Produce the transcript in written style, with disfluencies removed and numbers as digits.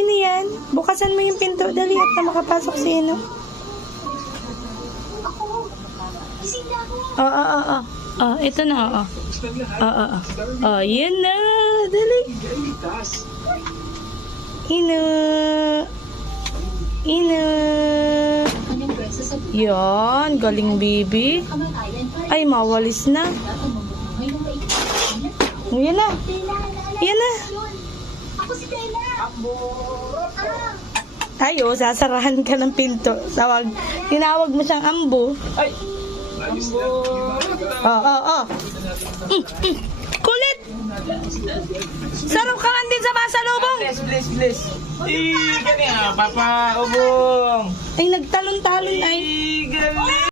Sino yan? Bukasan mo yung pinto. Dali at na makapasok sino. Ito na, yan na. Dali. Ina. Yan, galing baby. Ay, mawalis na. Yan na. Yan na. Ayo, sasarahan ka ng pinto. Tinawag mo siyang ambo. Ay! Ambo! Kulit! Sarap ka man din sa masalubong. Please. Ganyan, Papa Ubong! Ay, nagtalon-talon ay. Galing!